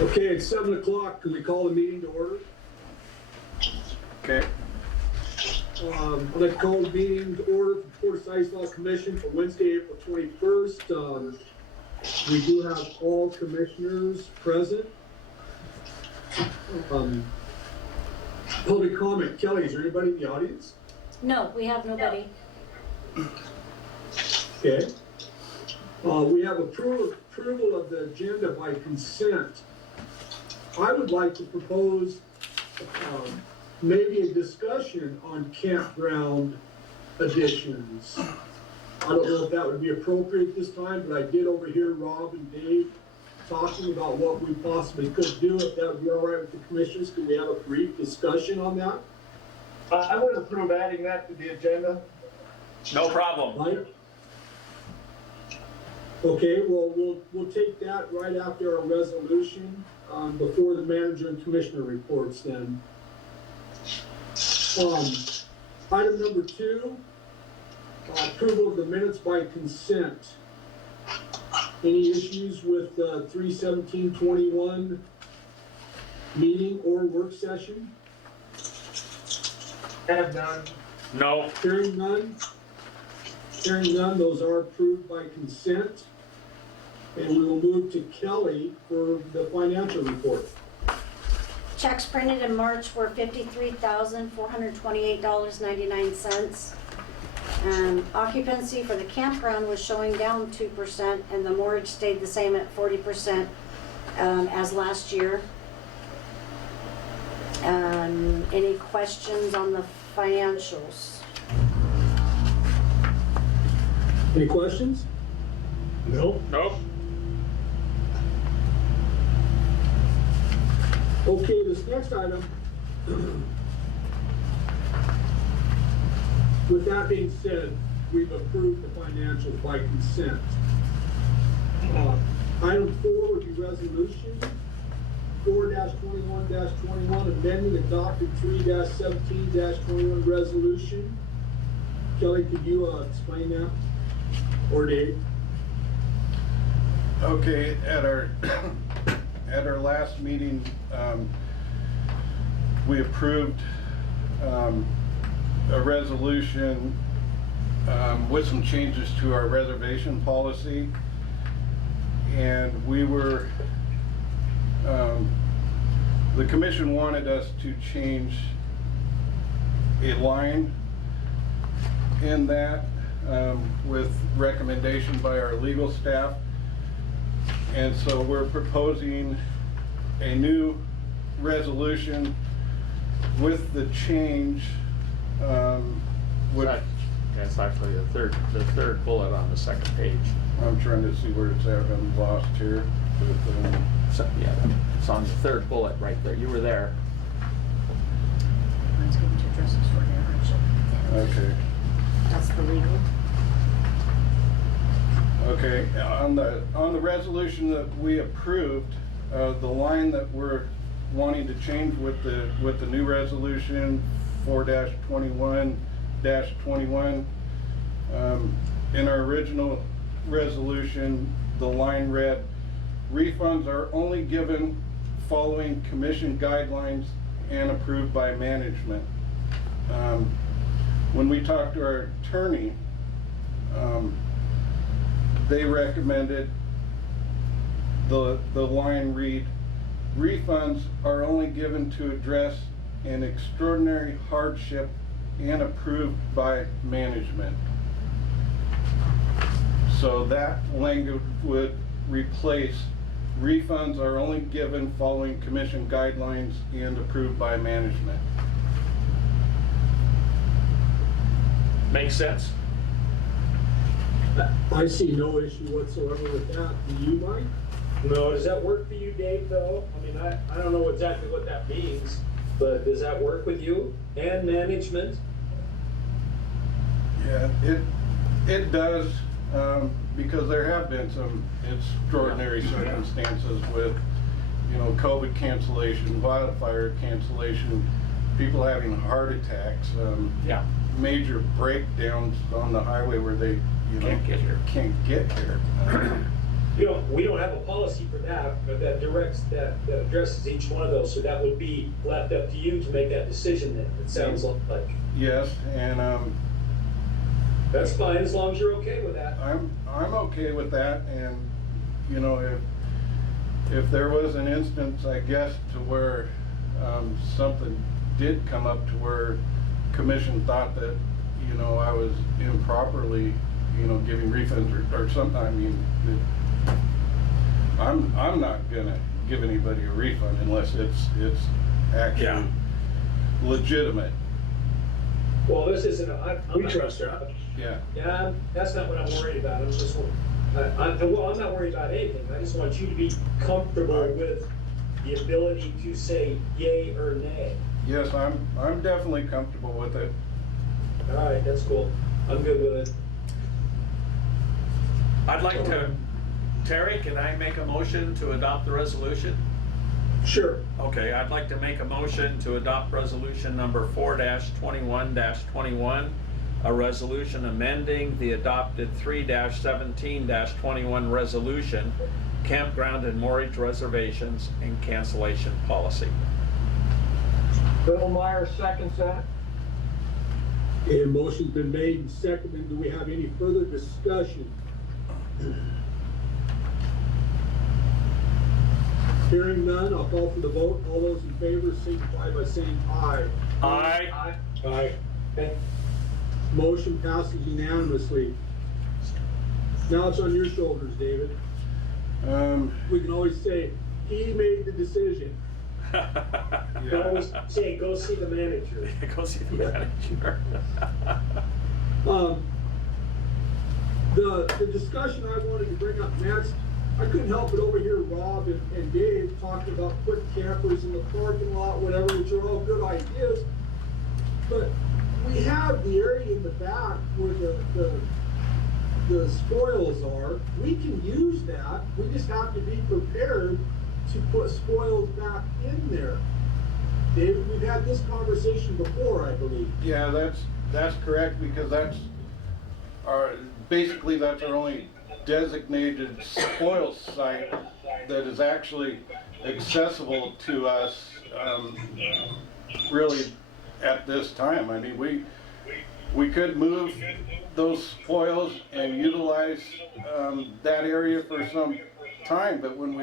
Okay, it's 7 o'clock. Can we call the meeting to order? Okay. I'd like to call the meeting to order for Porter Stanislaus Commission for Wednesday, April 21st. We do have all commissioners present. Public comment. Kelly, is there anybody in the audience? No, we have nobody. Okay. We have approval of the agenda by consent. I would like to propose maybe a discussion on campground additions. I don't know if that would be appropriate this time, but I did overhear Rob and Dave talking about what we possibly could do. If that would be all right with the commissioners, could we have a brief discussion on that? I would approve adding that to the agenda. No problem. Right? Okay, well, we'll take that right after our resolution, before the manager and commissioner reports then. Item number 2, approval of the minutes by consent. Any issues with 3/17/21 meeting or work session? Have none. No. Hearing none? Hearing none, those are approved by consent. And we will move to Kelly for the financial report. Checks printed in March were $53,428.99. Occupancy for the campground was showing down 2%, and the mortgage stayed the same at 40% as last year. Any questions on the financials? Any questions? No. Nope. Okay, this next item, with that being said, we've approved the financials by consent. Item 4 would be resolution 4-21-21, amending adopted 3-17-21 resolution. Kelly, could you explain that? Or Dave? Okay, at our last meeting, we approved a resolution with some changes to our reservation policy, and the commission wanted us to change a line in that with recommendation by our legal staff. And so we're proposing a new resolution with the change, which That's actually the third bullet on the second page. I'm trying to see where it's at. I'm lost here. So, yeah, it's on the third bullet right there. You were there. Mine's going to address this for Okay. That's the legal. Okay. On the resolution that we approved, the line that we're wanting to change with the new resolution 4-21-21. In our original resolution, the line read, refunds are only given following commission guidelines and approved by management. When we talked to our attorney, they recommended the line read, refunds are only given to address an extraordinary hardship and approved by management. So that language would replace refunds are only given following commission guidelines and approved by management. Makes sense? I see no issue whatsoever with that. Do you, Mike? No, does that work for you, Dave, though? I mean, I don't know exactly what that means, but does that work with you and management? Yeah, it does, because there have been some extraordinary circumstances with, COVID cancellation, wildfire cancellation, people having heart attacks, Yeah. major breakdowns on the highway where they, Can't get here. Can't get here. we don't have a policy for that, but that directs, that addresses each one of those, so that would be left up to you to make that decision then, it sounds like. Yes, and, That's fine, as long as you're okay with that. I'm okay with that, and, you know, if there was an instance, I guess, to where, something did come up to where commission thought that, you know, I was improperly, you know, giving refunds or something, I mean, I'm not gonna give anybody a refund unless it's actually Yeah. legitimate. Well, this isn't, I'm We not. trust her. Yeah, Yeah, that's not what I'm worried about, I'm just, I'm not worried about anything, I just want you to be comfortable with the ability to say yay or nay. yes, I'm definitely comfortable with it. All right, that's cool, I'm good with it. I'd like to, Terry, can I make a motion to adopt the resolution? Sure. Okay, I'd like to make a motion to adopt resolution number 4-21-21, a resolution amending the adopted 3-17-21 resolution, campground and moorage reservations and cancellation policy. Bill Meyer seconds that. A motion's been made and seconded. Do we have any further discussion? Hearing none, I'll call for the vote. All those in favor signify by saying aye. Aye. Aye. Okay. Motion passes unanimously. Now it's on your shoulders, David. We can always say, he made the decision. Go say, go see the manager. Go see the manager. The discussion I wanted to bring up next, I couldn't help but overhear Rob and Dave talking about putting campers in the parking lot, whatever, which are all good ideas. But we have the area in the back where the spoils are. We can use that. We just have to be prepared to put spoils back in there. David, we've had this conversation before, I believe. Yeah, that's correct, because that's basically that's our only designated spoil site that is actually accessible to us, really at this time. I mean, we could move those spoils and utilize that area for some time, but when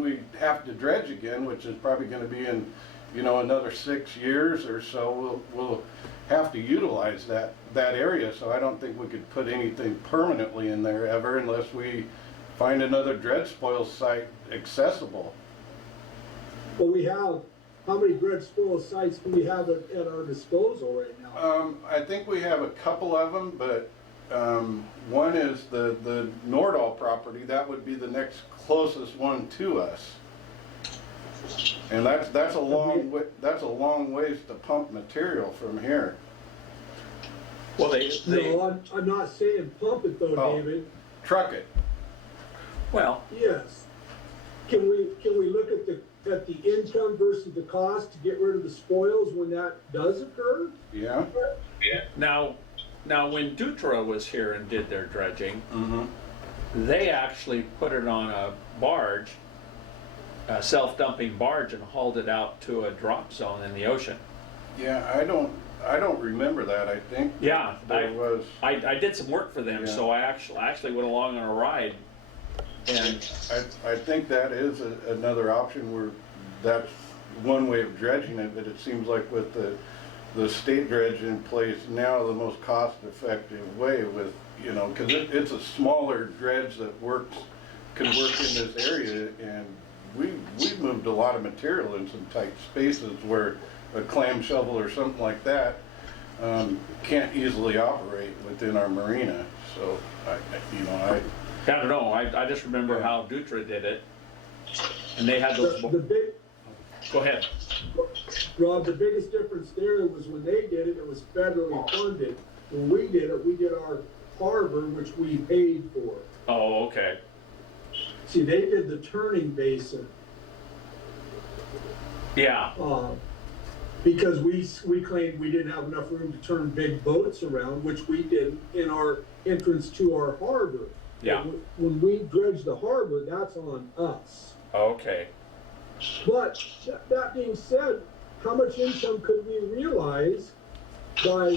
we have to dredge again, which is probably going to be in, you know, another 6 years or so, we'll have to utilize that area. So I don't think we could put anything permanently in there ever unless we find another dredge spoil site accessible. Well, we have, how many dredge spoil sites do we have at our disposal right now? I think we have a couple of them, but one is the Nordahl property. That would be the next closest one to us. And that's a long ways to pump material from here. Well, No, I'm not saying pump it though, Oh. David. Truck it. well, Yes. Can we look at the income versus the cost to get rid of the spoils when that does occur? Yeah. now when Dutra was here and did their dredging, Mm-hmm. they actually put it on a barge, a self-dumping barge, and hauled it out to a drop zone in the ocean. Yeah, I don't remember that. I think Yeah, there was. I did some work for them, Yeah. so I actually went along on a ride, and I think that is another option where that's one way of dredging it, but it seems like with the state dredge in place now, the most cost-effective way with, you know, because it's a smaller dredge that can work in this area, and we've moved a lot of material in some tight spaces where a clam shovel or something like that can't easily operate within our marina. So I don't know, I just remember how Dutra did it, and they had those, The big, go ahead. Rob, the biggest difference there was when they did it, it was federally funded. When we did it, we did our harbor, which we paid for. Oh, okay. See, they did the turning basin, Yeah, because we claimed we didn't have enough room to turn big boats around, which we did in our entrance to our harbor. Yeah. When we dredge the harbor, that's on us. Okay. But that being said, how much income could we realize by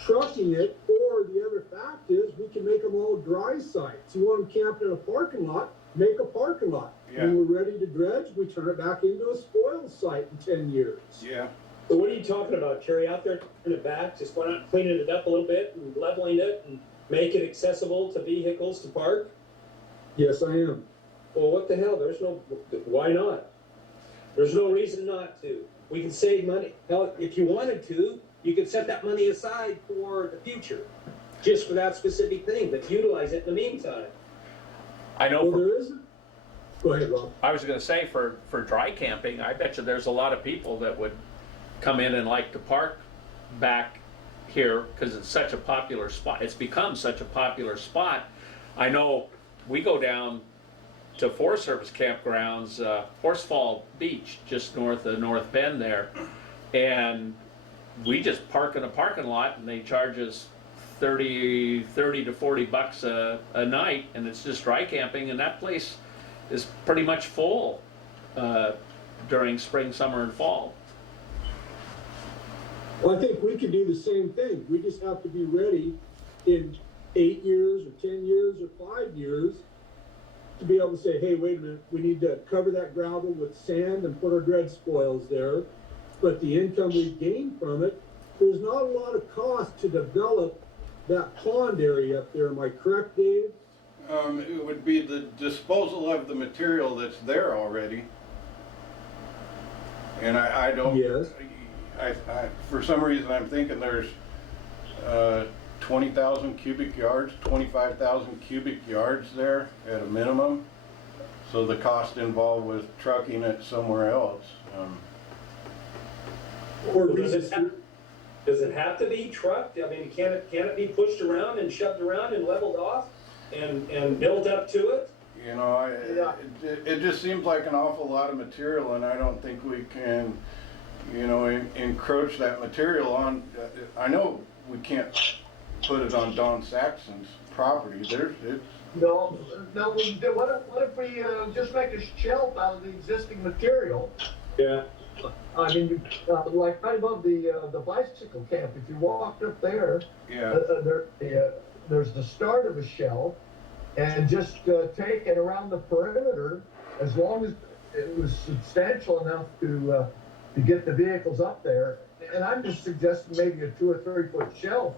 trucking it? Or the other fact is, we can make them all dry sites. You want them camped in a parking lot, make a parking lot. Yeah. When we're ready to dredge, we turn it back into a spoil site in 10 years. Yeah. So what are you talking about, Terry? Out there in the back, just going out and cleaning it up a little bit and leveling it and make it accessible to vehicles to park? Yes, I am. Well, what the hell? Why not? There's no reason not to. We can save money. Hell, if you wanted to, you could set that money aside for the future, just for that specific thing, but utilize it in the meantime. I know. Well, For, there isn't. Go ahead, Rob. I was going to say for dry camping, I bet you there's a lot of people that would come in and like to park back here because it's such a popular spot. It's become such a popular spot. I know we go down to Forest Service campgrounds, Horsefall Beach, just north of North Bend there, and we just park in a parking lot, and they charge us 30 to 40 bucks a night, and it's just dry camping, and that place is pretty much full during spring, summer, and fall. Well, I think we could do the same thing. We just have to be ready in 8 years or 10 years or 5 years to be able to say, hey, wait a minute, we need to cover that gravel with sand and put our dredge spoils there. But the income we gain from it, there's not a lot of cost to develop that pond area up there. Am I correct, Dave? It would be the disposal of the material that's there already. And I don't. Yes. I for some reason I'm thinking there's 20,000 cubic yards, 25,000 cubic yards there at a minimum. So the cost involved with trucking it somewhere else. Or Well, does it have to be trucked? I mean, can it be pushed around and shoved around and leveled off and built up to it? You know, it just seems like an awful lot of material, and I don't think we can, you know, encroach that material on. I know we can't put it on Don Saxon's property. No, what if we just make a shelf out of the existing material? Yeah. I mean, like right above the bicycle camp, if you walked up there, Yeah. there's the start of a shelf, and just take it around the perimeter, as long as it was substantial enough to get the vehicles up there. And I'm just suggesting maybe a 2 or 3 foot shelf,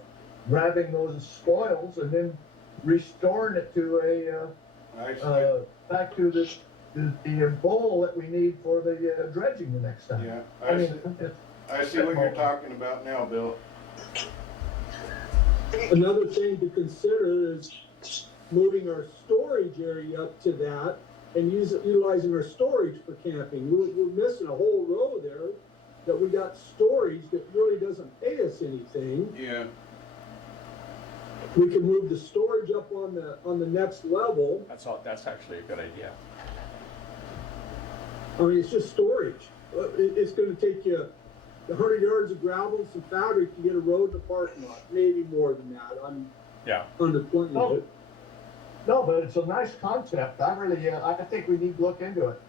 grabbing those spoils and then restoring it to I see. back to the bowl that we need for the dredging the next time. Yeah, it's- I see what you're talking about now, Bill. another thing to consider is moving our storage area up to that and utilizing our storage for camping. We're missing a whole row there that we got storage that really doesn't pay us anything. Yeah. We can move the storage up on the next level. That's actually a good idea. I mean, it's just storage. It's gonna take you 100 yards of gravel and some fabric to get a road to parking lot, maybe more than that. I'm Yeah. underplaying it. No, but it's a nice concept. I think we need to look into it.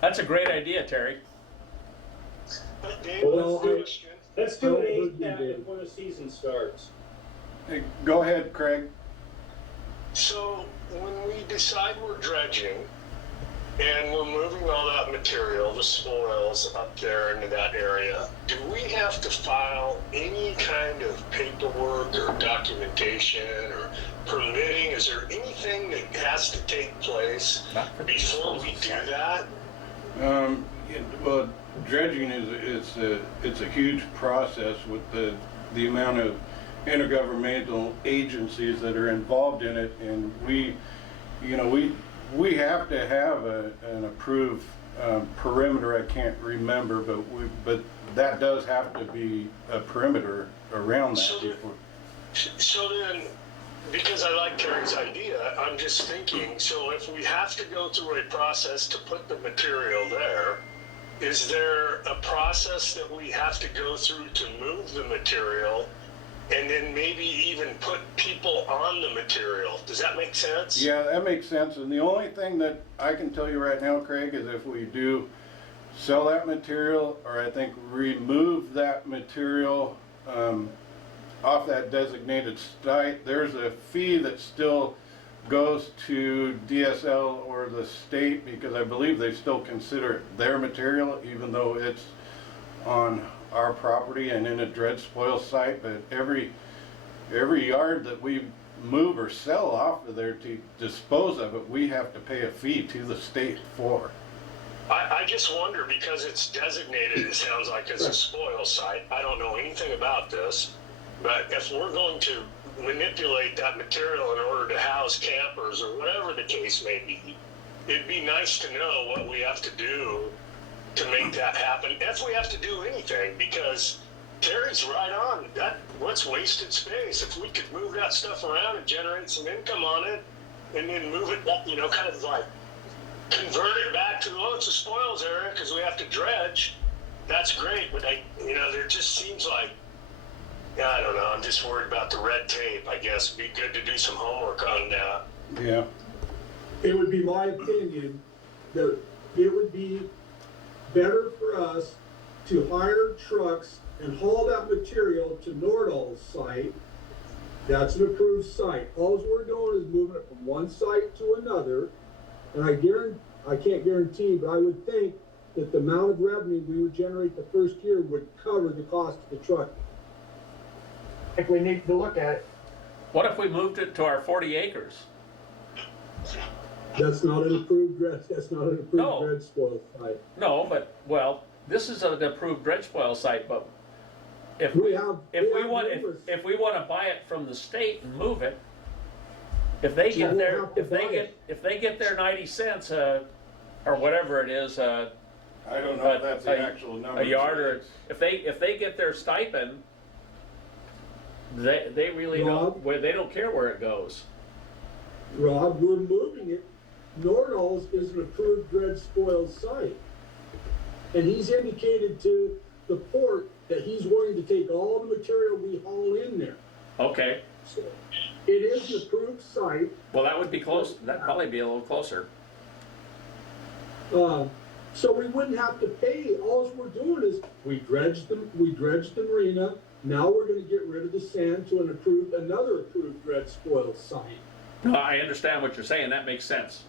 That's a great idea, Terry. Well, Let's do an I- ACAP before the season starts. Hey, go ahead, Craig. So when we decide we're dredging and we're moving all that material, the spoils up there into that area, do we have to file any kind of paperwork or documentation or permitting? Is there anything that has to take place Not for the before we do disposal. that? Well, dredging it's a huge process with the amount of intergovernmental agencies that are involved in it, and we we have to have an approved perimeter. I can't remember, but that does have to be a perimeter around that before. So then, because I like Terry's idea, I'm just thinking, so if we have to go through a process to put the material there, is there a process that we have to go through to move the material? and then maybe even put people on the material. Does that make sense? Yeah, that makes sense, and the only thing that I can tell you right now, Craig, is if we do sell that material, or I think remove that material off that designated site, there's a fee that still goes to DSL or the state, because I believe they still consider it their material, even though it's on our property and in a dredge spoil site. But every yard that we move or sell off of there to dispose of it, we have to pay a fee to the state for. I just wonder, because it's designated, it sounds like, as a spoil site. I don't know anything about this, but if we're going to manipulate that material in order to house campers or whatever the case may be, it'd be nice to know what we have to do to make that happen, if we have to do anything, because Terry's right on. What's wasted space? If we could move that stuff around and generate some income on it, and then move it back, kind of like convert it back to, it's a spoils area because we have to dredge, that's great. But there just seems like, I don't know, I'm just worried about the red tape. I guess it'd be good to do some homework on that. Yeah. It would be my opinion that it would be better for us to hire trucks and haul that material to Nordall's site. That's an approved site. All we're doing is moving it from one site to another. And I can't guarantee, but I would think that the amount of revenue we would generate the first year would cover the cost of the truck. I think we need to look at it. What if we moved it to our 40 acres? That's not an approved dredge, No. dredge spoil site. No, but, well, this is an approved dredge spoil site, but if We we, have- if we we have want, numerous- if we want to buy it from the state and move it, if they get we'll their, have to buy if they get their 90 cents, or whatever it is, I don't know if that's the a- actual number. a yard, or if they get their stipend, they really Rob? don't, they don't care where it goes. Rob, we're moving it. Nordall's is an approved dredge spoil site. And he's indicated to the port that he's willing to take all the material we haul in there. Okay, So it is an approved site. well, that would be close, that'd probably be a little closer. So we wouldn't have to pay. All we're doing is we dredged the marina. Now we're gonna get rid of the sand to another approved dredge spoil site. No, I understand what you're saying, that makes sense.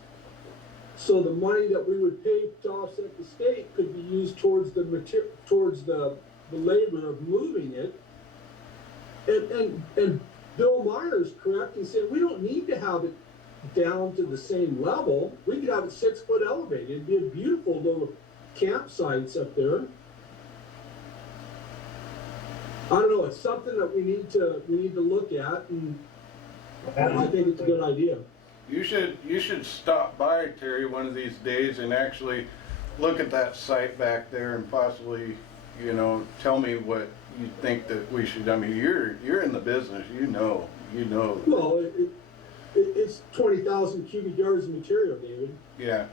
So the money that we would pay to offset the state could be used towards the labor of moving it. And Bill Myers correct and said we don't need to have it down to the same level. We could have it 6 foot elevated. It'd be a beautiful little campsites up there. I don't know. It's something that we need to look at, and I think it's a good idea. You should stop by, Terry, one of these days and actually look at that site back there and possibly, tell me what you think that we should. I mean, you're in the business, you know. Well, it's 20,000 cubic yards of material, David. Yeah,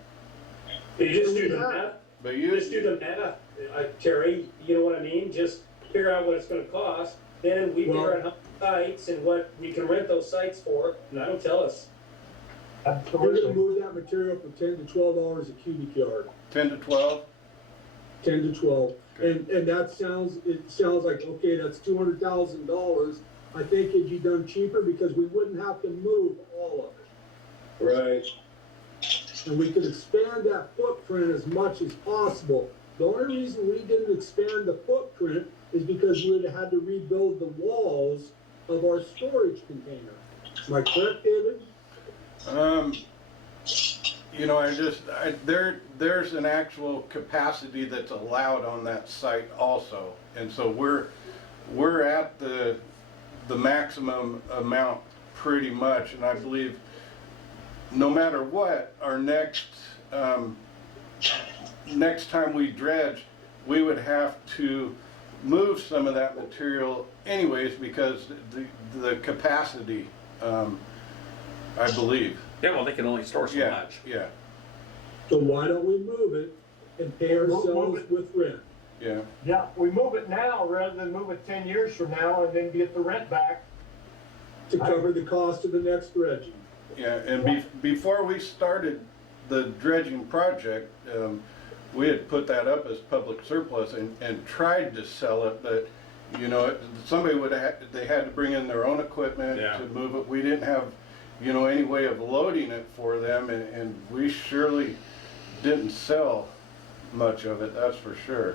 You just do the math. but You just do the math, Terry, you know what I mean? Just figure out what it's gonna cost, then we figure out how many sites and what we can rent those sites for, and that'll tell us. We're gonna move that material from 10 to 12 hours a cubic yard. 10 to 12. 10 to 12. Okay. And it sounds like, okay, that's $200,000. I think it'd be done cheaper because we wouldn't have to move all of it. Right. And we could expand that footprint as much as possible. The only reason we didn't expand the footprint is because we would have had to rebuild the walls of our storage container. Am I correct, David? There's an actual capacity that's allowed on that site also, and so we're at the maximum amount pretty much, and I believe no matter what, our next time we dredge, we would have to move some of that material anyways because the capacity, I believe. Yeah, well, they can only store so Yeah, much. yeah. So why don't we move it and pay ourselves with rent? Yeah, Yeah, we move it now rather than move it 10 years from now and then get the rent back. To cover the cost of the next dredging. yeah, and before we started the dredging project, we had put that up as public surplus and tried to sell it, but, you know, somebody would have, they had to bring in their own equipment Yeah. to move it. We didn't have, you know, any way of loading it for them, and we surely didn't sell much of it, that's for sure.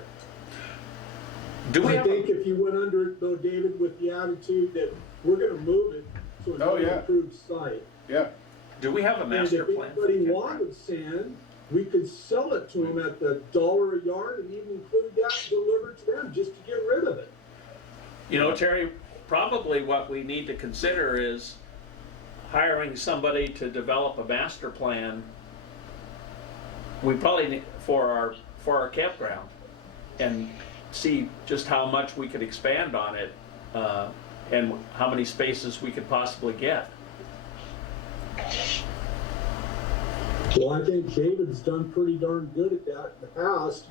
Do we I have, think if you went under it though, David, with the attitude that we're gonna move it to Oh, another yeah. approved site. Yeah, do we have a master And plan? if for the anybody campground? wanted sand, we could sell it to them at the $1 a yard and even include that delivered to them just to get rid of it. You know, Terry, probably what we need to consider is hiring somebody to develop a master plan. We probably need for our campground and see just how much we could expand on it, and how many spaces we could possibly get. Well, I think David's done pretty darn good at that in the past.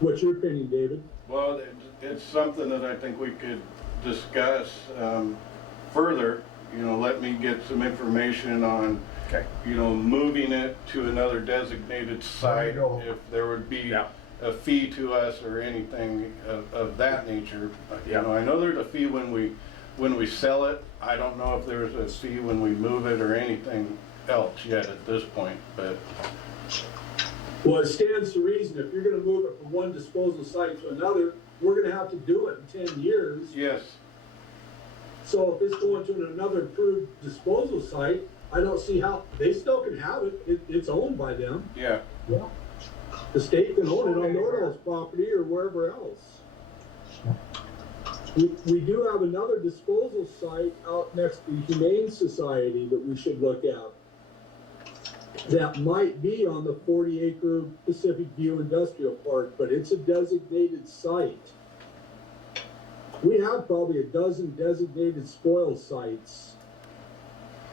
What's your opinion, David? well, it's something that I think we could discuss further. You know, let me get some information on, Okay. you know, moving it to another designated site, go. if there would be Yeah. a fee to us or anything of that nature. You Yeah. know, I know there's a fee when we sell it. I don't know if there's a fee when we move it or anything else yet at this point, but Well, it stands to reason, if you're gonna move it from one disposal site to another, we're gonna have to do it in 10 years. yes, So if it's going to another approved disposal site, I don't see how, they still can have it, it's owned by them. yeah, The state can own it on Nordall's property or wherever else. We do have another disposal site out next to the Humane Society that we should look at. That might be on the 40-acre Pacific View Industrial Park, but it's a designated site. We have probably a dozen designated spoil sites.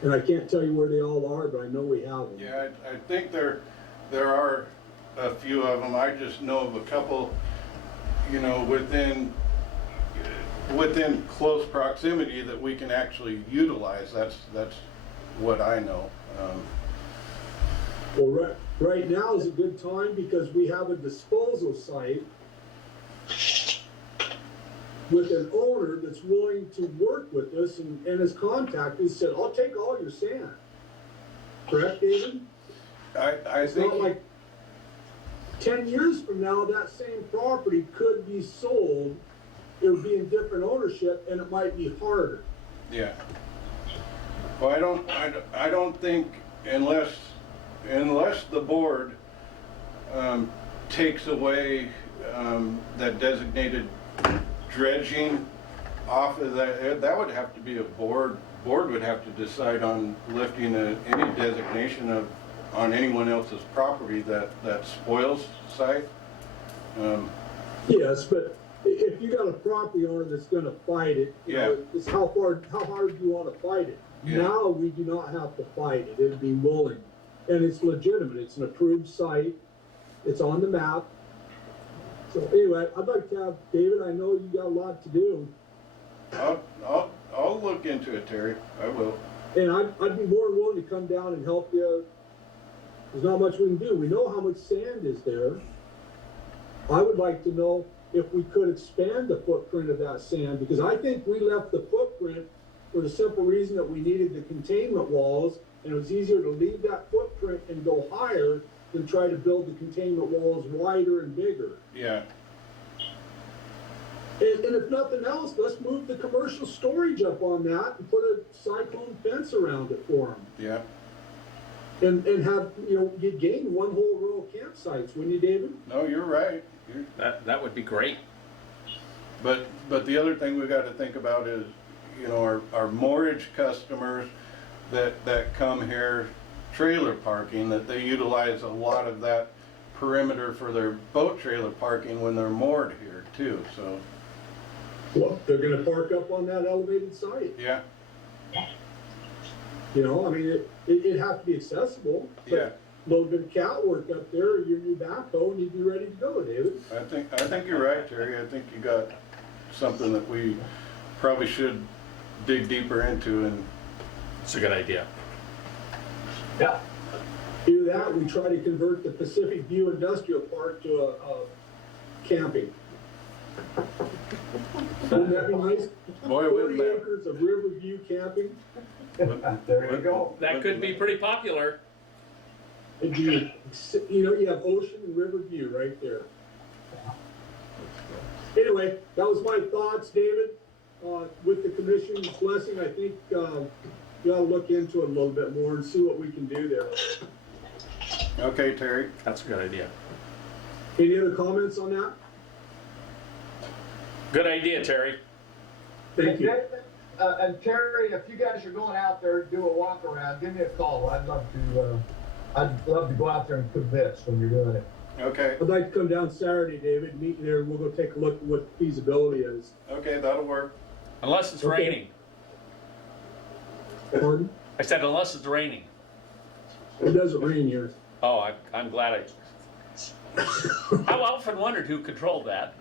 And I can't tell you where they all are, but I know we have them. yeah, I think there are a few of them. I just know of a couple, you know, within close proximity that we can actually utilize. That's what I know. Well, right now is a good time because we have a disposal site with an owner that's willing to work with us and has contacted and said, I'll take all your sand. Correct, David? I It's think, not like 10 years from now, that same property could be sold. It would be in different ownership and it might be harder. yeah. Well, I don't think unless the board takes away that designated dredging off of that would have to be a board would have to decide on lifting any designation on anyone else's property that spoils site. Yes, but if you got a property owner that's gonna fight it, you know, it's how hard do you wanna fight it? Yeah. Now, we do not have to fight it, it'd be willing, and it's legitimate, it's an approved site, it's on the map. So anyway, I'd like to have, David, I know you got a lot to do, I'll look into it, Terry. I will. and I'd be more than willing to come down and help you. There's not much we can do, we know how much sand is there. I would like to know if we could expand the footprint of that sand, because I think we left the footprint for the simple reason that we needed the containment walls, and it was easier to leave that footprint and go higher than try to build the containment walls wider and bigger. Yeah. And if nothing else, let's move the commercial storage up on that and put a cyclone fence around it for them. Yeah. And have, you know, you'd gain one whole row of campsites, wouldn't you, David? No, you're right. That would be great. But the other thing we got to think about is, you know, our moorage customers that come here, trailer parking, that they utilize a lot of that perimeter for their boat trailer parking when they're moored here too. So Well, they're gonna park up on that elevated site. yeah, You know, I mean, it'd have to be accessible. But Yeah. a little bit of cat work up there, your new backhoe, and you'd be ready to go, David. I think you're right, Terry. I think you got something that we probably should dig deeper into and It's a good idea. Yeah, Do that, we try to convert the Pacific View Industrial Park to a camping. Wouldn't that be nice? boy, 40 wouldn't that, acres of Riverview camping. there you go. That could be pretty popular. It'd be, you have ocean and Riverview right there. Anyway, that was my thoughts, David. With the commission's blessing, I think, you ought to look into it a little bit more and see what we can do there. okay, Terry. That's a good idea. Any other comments on that? Good idea, Terry. Thank you. And Terry, if you guys are going out there to do a walk around, give me a call. I'd love to go out there and put bits when you're doing it. Okay, I'd like to come down Saturday, David, meet you there, and we'll go take a look at what the feasibility is. okay, that'll work. Unless it's Okay. raining. Pardon? I said unless it's raining. It doesn't rain here. Oh, I'm glad I often wondered who controlled that.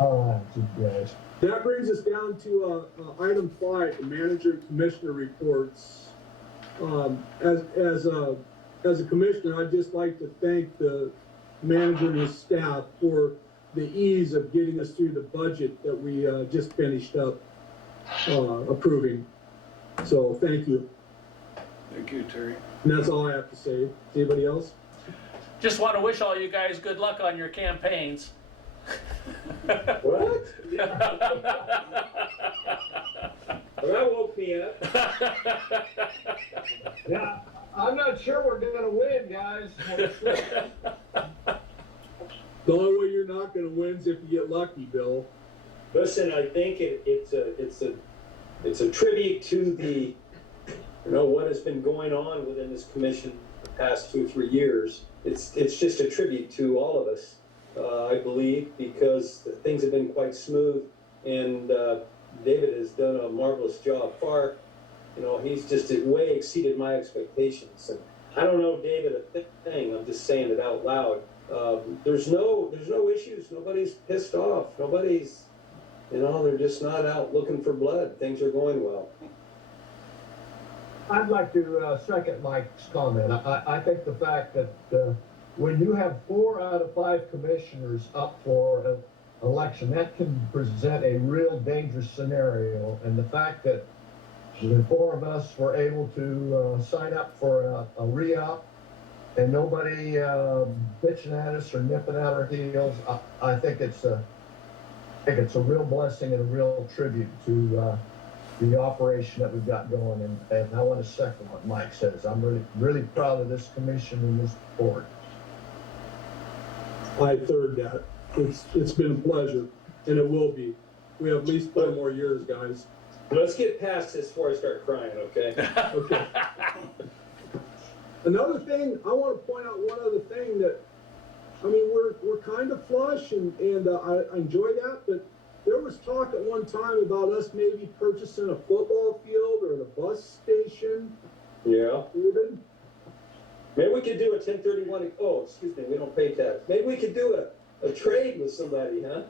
Oh, guys. That brings us down to item 5, the manager and commissioner reports. As a commissioner, I'd just like to thank the manager and his staff for the ease of getting us through the budget that we just finished up approving. So thank you. Thank you, Terry. And that's all I have to say. Anybody else? Just want to wish all you guys good luck on your campaigns. What? Well, that woke me up. Yeah, I'm not sure we're gonna win, guys. The only way you're not gonna win is if you get lucky, Bill. Listen, I think it's a tribute to the, what has been going on within this commission the past 2 or 3 years. It's just a tribute to all of us, I believe, because things have been quite smooth, and David has done a marvelous job. He's just way exceeded my expectations. And I don't know, David, a thing. I'm just saying it out loud. There's no issues. Nobody's pissed off. Nobody's, they're just not out looking for blood. Things are going well. I'd like to second Mike's comment. I think the fact that when you have 4 out of 5 commissioners up for an election, that can present a real dangerous scenario. And the fact that the 4 of us were able to sign up for a re-up and nobody bitching at us or nipping at our heels, I think it's a real blessing and a real tribute to the operation that we've got going. And I want to second what Mike says. I'm really, really proud of this commission and this board. I third that. It's been a pleasure, and it will be. We have at least 4 more years, guys. Let's get past this before I start crying, okay? Okay. Another thing, I want to point out one other thing that, we're kind of flush, and I enjoy that, but there was talk at one time about us maybe purchasing a football field or the bus station. Yeah. Even. Maybe we could do a 1031. Oh, excuse me, we don't pay tax. Maybe we could do a trade with somebody, huh?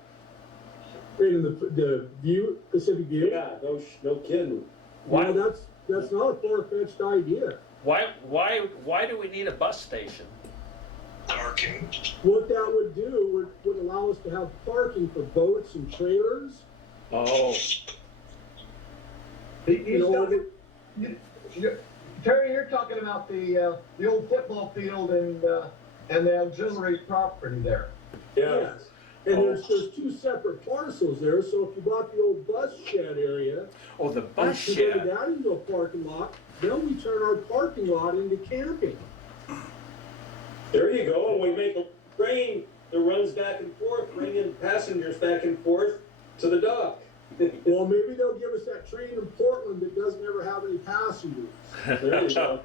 Right in the view, Pacific View. Yeah, no kidding. Well, that's not a far-fetched idea. Why do we need a bus station? Parking. What that would do would allow us to have parking for boats and trailers. Oh, Terry, you're talking about the old football field and the auxiliary property there. Yeah. Yes. And there's 2 separate parcels there, so if you bought the old bus shed area, oh, the and bus converted shed. that into a parking lot, then we turn our parking lot into camping. There you go, and we make a train that runs back and forth, bringing passengers back and forth to the dock. Well, maybe they'll give us that train in Portland that doesn't ever have any passengers. There you go.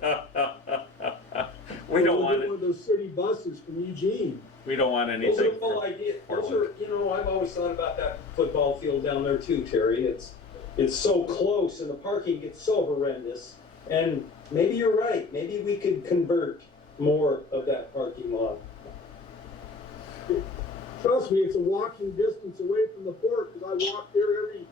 We don't Or we'll want get it. one of those city buses from Eugene. We don't want Those anything. are the whole idea. Those are, I've always thought about that football field down there too, Terry. It's so close, and the parking gets so horrendous. And maybe you're right, maybe we could convert more of that parking lot. Trust me, it's a walking distance away from the port, because I walk there every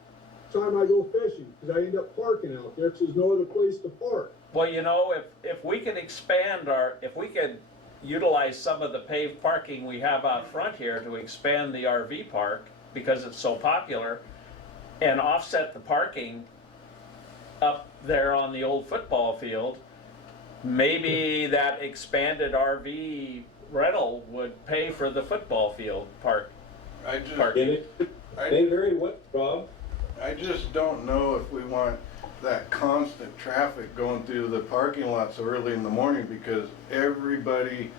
time I go fishing, because I end up parking out there, 'cause there's no other place to park. Well, you know, if we could expand if we could utilize some of the paved parking we have out front here to expand the RV park, because it's so popular, and offset the parking up there on the old football field, maybe that expanded RV rental would pay for the football field park. I just, Parking. And it may very well, Rob. I just don't know if we want that constant traffic going through the parking lot so early in the morning, because everybody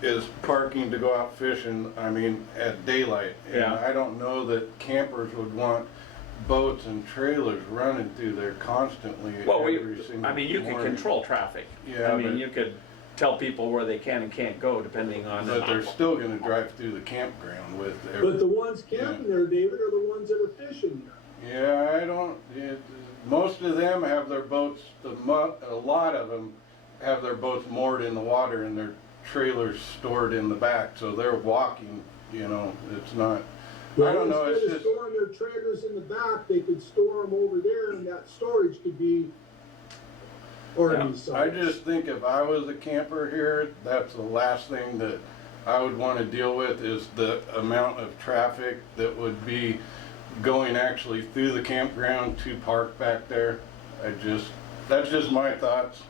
is parking to go out fishing, I mean, at daylight. And Yeah. I don't know that campers would want boats and trailers running through there constantly Well, every single I mean, you could morning. control traffic. Yeah, I mean, but- you could tell people where they can and can't go depending on. But they're still gonna drive through the campground with But the ones camping there, David, are the ones that are fishing there. Yeah, I don't, most of them have their boats, a lot of them have their boats moored in the water and their trailers stored in the back, so they're walking, you know, it's not, I don't know, it's Instead of just, storing their trailers in the back, they could store them over there, and that storage could be RV size. I just think if I was a camper here, that's the last thing that I would wanna deal with is the amount of traffic that would be going actually through the campground to park back there. That's just my thoughts,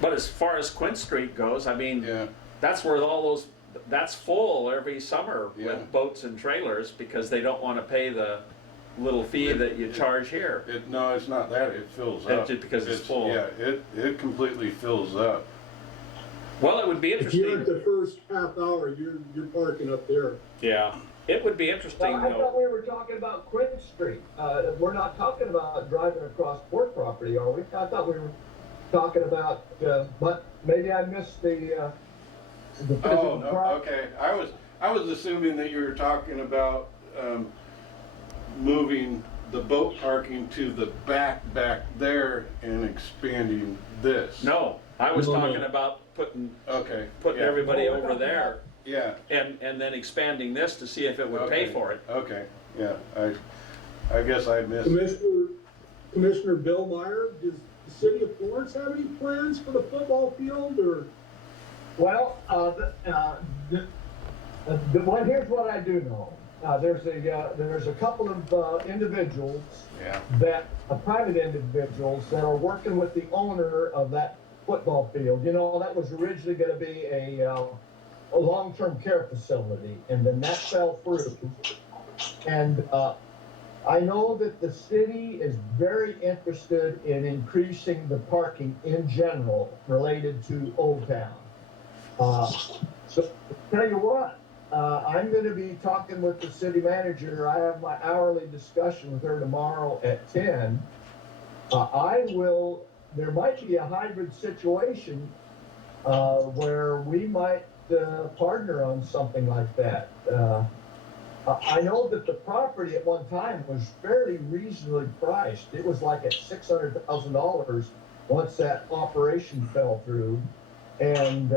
But as far as Quinn Street goes, I mean, yeah. that's where that's full every summer Yeah. with boats and trailers because they don't want to pay the little fee that you charge here. No, it's not that, it fills That's up. just because it's full. Yeah, it completely fills up. Well, it would be If you're at interesting. the first half hour, you're parking up there. Yeah, it would be interesting I though. thought we were talking about Quinn Street. We're not talking about driving across port property, are we? I thought we were talking about, but maybe I missed the Oh, physical no, pro- okay, I was assuming that you were talking about, moving the boat parking to the back there and expanding this. No, I was No, no. talking about putting Okay. yeah, everybody Well, we're over talking there Yeah, and then expanding this to see if it would pay Okay. for it. okay, yeah, I guess I missed. Commissioner Bill Meyer, does the city of Florence have any plans for the football field, or? Well, here's what I do know. There's a couple of individuals Yeah, private individuals that are working with the owner of that football field. You know, that was originally gonna be a long-term care facility, and then that fell through. And, I know that the city is very interested in increasing the parking in general related to Old Town. So, tell you what, I'm gonna be talking with the city manager. I have my hourly discussion with her tomorrow at 10. There might be a hybrid situation, where we might, partner on something like that. I know that the property at one time was fairly reasonably priced. It was like at $600,000 once that operation fell through. And,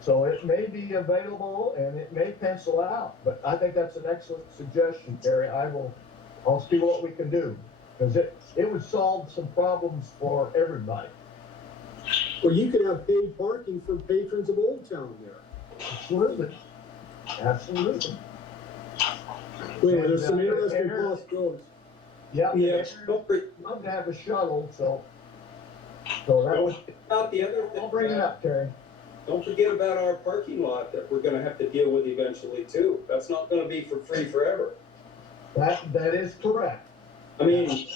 so it may be available and it may pencil out, but I think that's an excellent suggestion, Terry. I'll see what we can do. Cause it would solve some problems for everybody. Or you could have paid parking for patrons of Old Town there. Absolutely. Absolutely. Wait, there's some And, interesting Aaron- possibilities. Yeah. Yeah, don't forget Love to have a shuttle, so that was, about the other thing. I'll bring it up, Terry. Don't forget about our parking lot that we're gonna have to deal with eventually too. That's not gonna be for free forever. That is correct. I mean,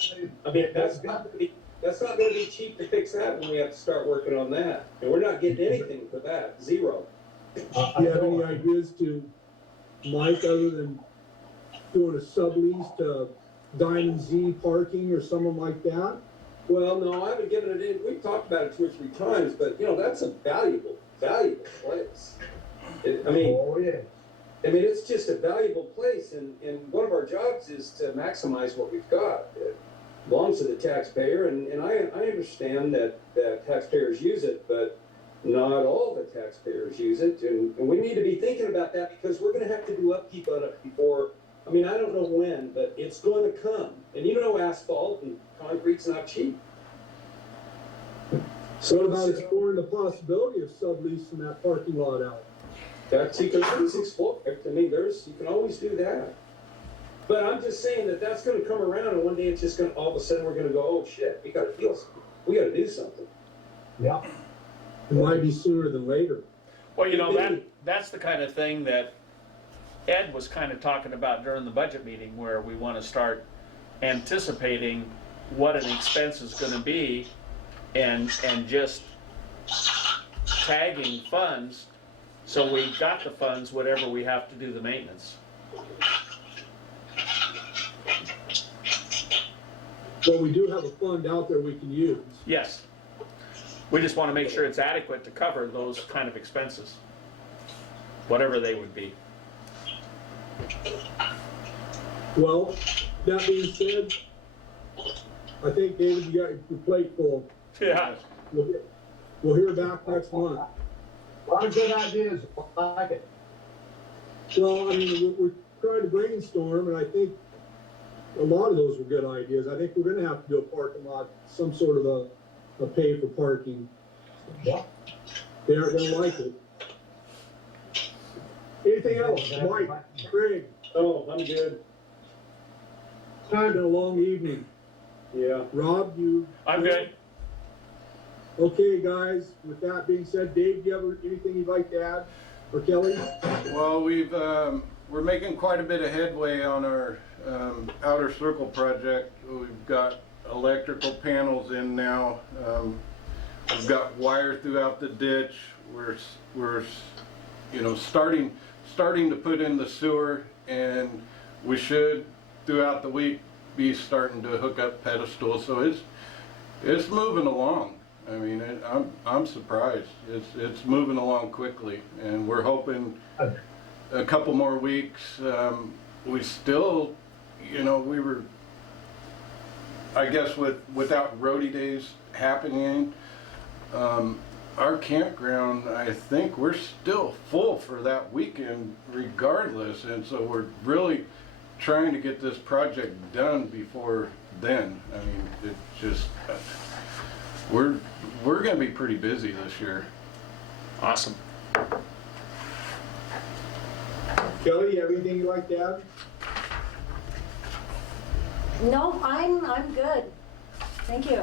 that's not gonna be cheap to fix that when we have to start working on that. And we're not getting anything for that, zero. Do you have any ideas to Mike, other than doing a sublease to Diamond Z Parking or someone like that? Well, no, I haven't given it in, we've talked about it 2 or 3 times, but you know, that's a valuable place. I mean, Oh, yeah. it's just a valuable place and one of our jobs is to maximize what we've got. belongs to the taxpayer, and I understand that taxpayers use it, but not all the taxpayers use it, and we need to be thinking about that because we're gonna have to do upkeep on it before, I mean, I don't know when, but it's gonna come. And you know asphalt and concrete's not cheap. So what about exploring the possibility of subleasing that parking lot out? That's, you can always explore, I mean, you can always do that. But I'm just saying that that's gonna come around and one day it's just gonna, all of a sudden, we're gonna go, oh shit, we gotta do something. Yeah. It might be sooner than later. Well, you know, that's the kind of thing that Ed was kind of talking about during the budget meeting, where we want to start anticipating what an expense is going to be and just tagging funds, so we got the funds, whatever we have to do the maintenance. Well, we do have a fund out there we can use. Yes. We just want to make sure it's adequate to cover those kind of expenses, whatever they would be. Well, that being said, I think, David, you got your plate full. Yeah. We'll hear back next month. A lot of good ideas, I like it. Well, I mean, we're trying to brainstorm, and I think a lot of those were good ideas. I think we're gonna have to do a parking lot, some sort of a pay for parking. Yeah. They aren't gonna like it. Anything else? Mike, Craig, Oh, I'm good. it's been a long evening. Yeah. Rob, you? I'm good. Okay, guys, with that being said, Dave, do you have anything you'd like to add? Or Kelly? Well, we're making quite a bit of headway on our outer circle project. We've got electrical panels in now. We've got wire throughout the ditch. We're starting to put in the sewer, and we should throughout the week be starting to hook up pedestals. So it's moving along. I mean, I'm surprised. It's moving along quickly, and we're hoping a couple more weeks. We still, we were, I guess, without roadie days happening, our campground, I think we're still full for that weekend regardless, and so we're really trying to get this project done before then. I mean, it just, we're gonna be pretty busy this year. Awesome. Kelly, you have anything you'd like to add? No, I'm good. Thank you.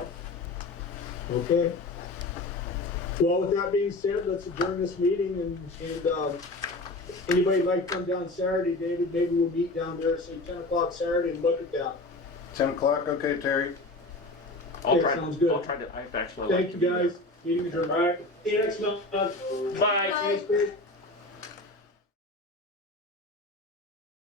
Okay. Well, with that being said, let's adjourn this meeting, and anybody like to come down Saturday, David, maybe we'll meet down there, say 10 o'clock Saturday, and look at that. 10 o'clock, okay, Terry? Okay, sounds good. I'll try to, I'd actually like Thank to you, be there. guys. Meeting adjourned. All right, see you next month. Bye. Thanks, Dave.